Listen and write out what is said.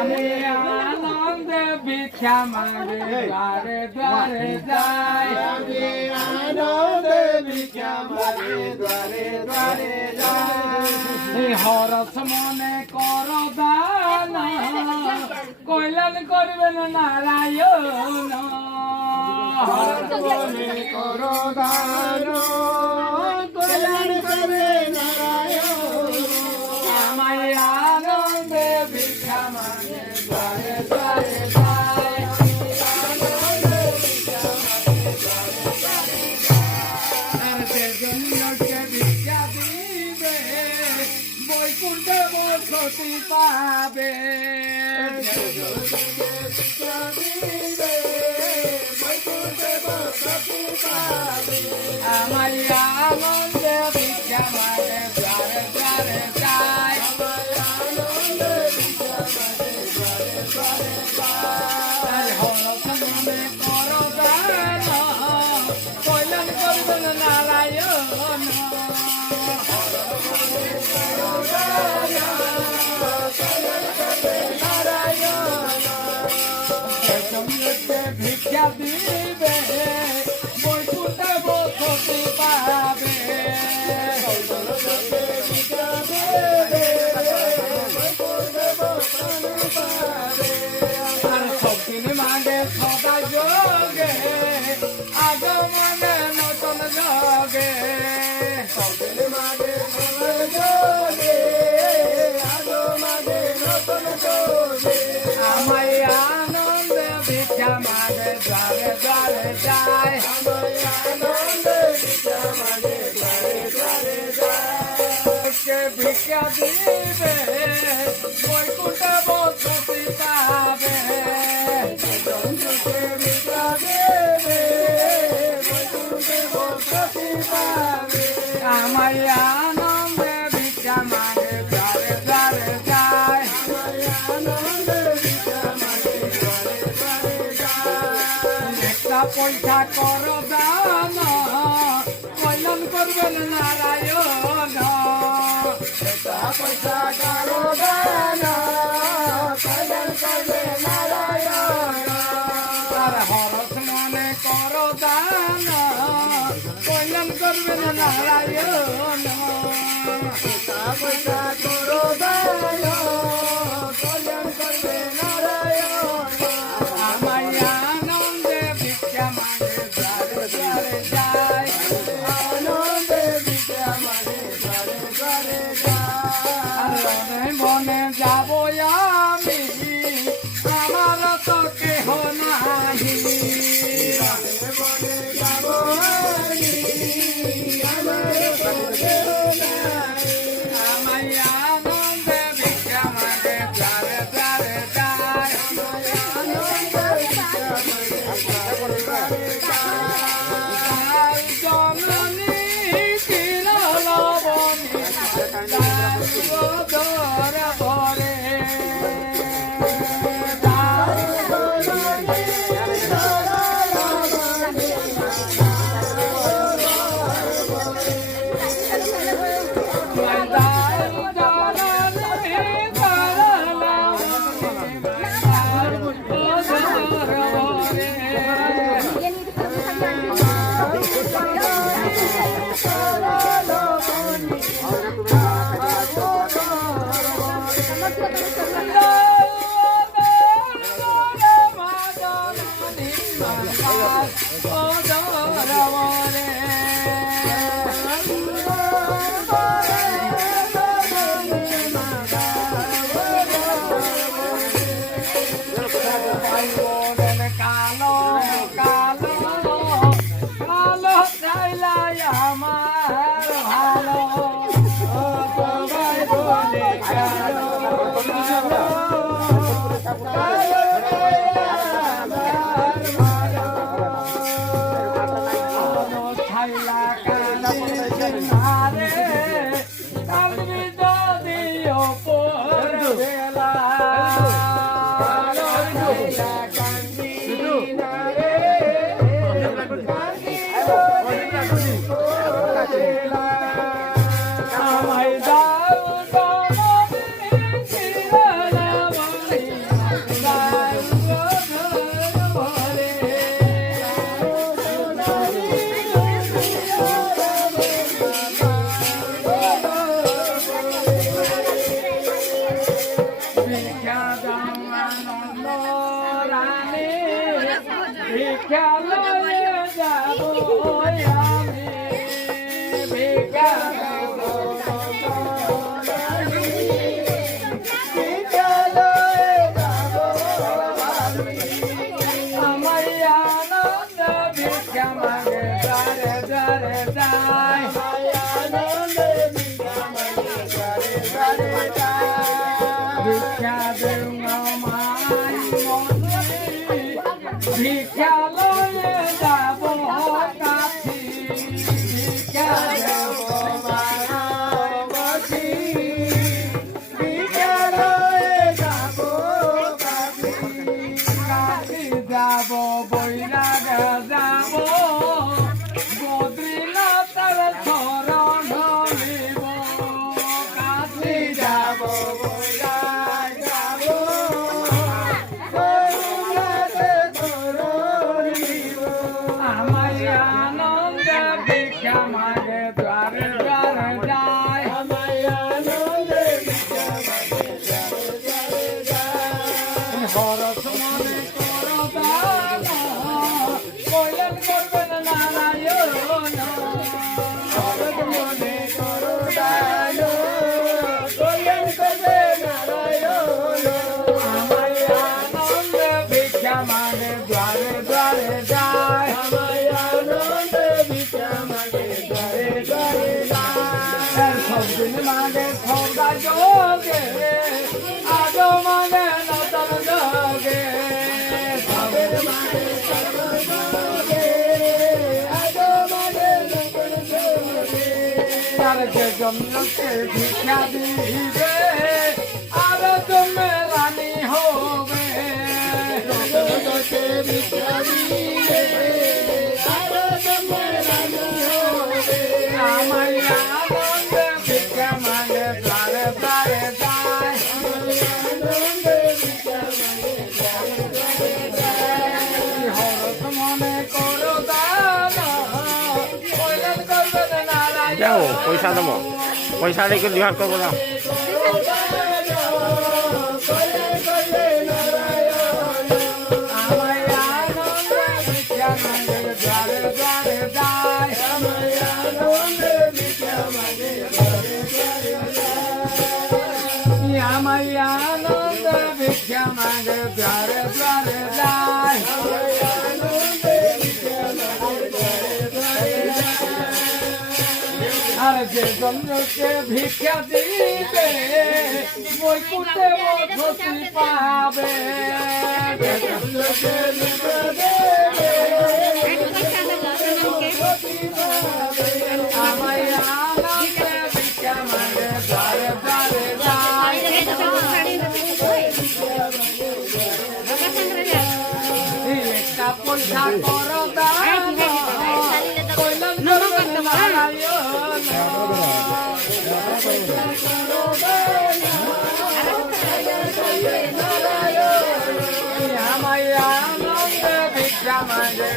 আমি আনন্দে ভিক্ষা মাগে দ্বারে দ্বারে যাই আমি আনন্দে ভিক্ষা মাগে দ্বারে দ্বারে যাই হরস মনে কর দান কল্যাণ করবেন নারায়ণ হরস মনে কর দান কল্যাণ করবে নারায়ণ আমায় আনন্দে ভিক্ষা মাগে দ্বারে দ্বারে যাই আনন্দে ভিক্ষা মাগে দ্বারে দ্বারে আর সেজন্যকে ভিক্ষা দিবে বৈকুণ্ঠে বসতি পাবে আমায় আনন্দে ভিক্ষা মাগে দ্বারে দ্বারে যাই আর হরস মনে কর দান কল্যাণ করবেন নারায়ণ ভিক্ষা দিবে বৈকুণ্ঠে বসতি পাবে আর শক্তিন মাগে সদা যোগে আগমনে নতুন যোগে আমায় আনন্দে ভিক্ষা মাগে দ্বারে দ্বারে যাই কে ভিক্ষা দিবে বৈকুণ্ঠে বসতি পাবে আমায় আনন্দে ভিক্ষা মাগে দ্বারে দ্বারে যাই একটা পয়সা কর দান কল্যাণ করবেন নারায়ণ পয়সা কারো দান কল্যাণ করবে নারায়ণ আর হরস মনে কর দান কল্যাণ করবেন নারায়ণ পয়সা করো দান কল্যাণ করবে নারায়ণ আমায় আনন্দে ভিক্ষা মাগে দ্বারে দ্বারে যাই আনন্দে ভিক্ষা মাগে দ্বারে দ্বারে আর মনে মনে যাব আমি আমার তো কেহ নাহি মনে যাব আমায় আনন্দে ভিক্ষা মাগে দ্বারে দ্বারে যাই আর জননী চিরলবণী তার ভরে কালো কালো কালো চাইলাই আমার ভালো সবাই বলে কালো ছাইলা কালি নারে কালবি দিও পর বেলা আমায় দাও দাও চিরলাবণী রামানন্দ রানী ভিক্ষা লয়ে যাব আমি ভিক্ষা আমার আনন্দ ভিক্ষা মাগে দ্বারে দ্বারে যায় ভিক্ষা দেও মাই মন্দির ভিক্ষা লয়ে যাব কাছি ভিক্ষা দেব বারাণসী ভিক্ষা লয়ে যাব কাশী কাছি যাব বৈরাগ যাব বদ্রীনাথের শরণ নিব কাছি যাব বৈরাগ যাব বৈরাগে তোরণ নিব আমার আনন্দ ভিক্ষা মাগে দ্বারে দ্বারে যায় আমায় আনন্দে ভিক্ষা মাগে দ্বারে দ্বারে যায় হরস মনে করো দান কল্যাণ করবেন নারায়ণ হরদ মনে করো দান কল্যাণ করবে নারায়ণ আমার আনন্দ ভিক্ষা মাগে দ্বারে দ্বারে যায় আমায় আনন্দে ভিক্ষা মাগে দ্বারে দ্বারে যায় সবদিন মাগে সদা যোগে আজো মাগে নতন যোগে সবের মাঝে সর্বযোগে আজো মাঝে নতুন যোগে তার যে জন্মকে ভিক্ষা দিবে আর তুমি রানী হবে জগতে ভিক্ষা দিবে আরো তোমার রানী হবে আমার আনন্দ ভিক্ষা মাগে দ্বারে দ্বারে যায় আনন্দে ভিক্ষা মাগে দ্বারে দ্বারে যায় হরস মনে করো দান কল্যাণ করবেন নারায়ণ যাও পয়সা দেবো পয়সা রেখে বিহার করবো না আমার আনন্দ ভিক্ষা মাগে দ্বারে দ্বারে যায় আমার আনন্দ ভিক্ষা মাগে দ্বারে দ্বারে যায় আর যে জন্মকে ভিক্ষা দিবে বৈকুণ্ঠে বসতি পাবে আমার আনন্দ ভিক্ষা মাগে দ্বারে দ্বারে যায় একটা পয়সা করো দান কল্যাণ করবেন নারায়ণ আমার আনন্দ ভিক্ষা মাগে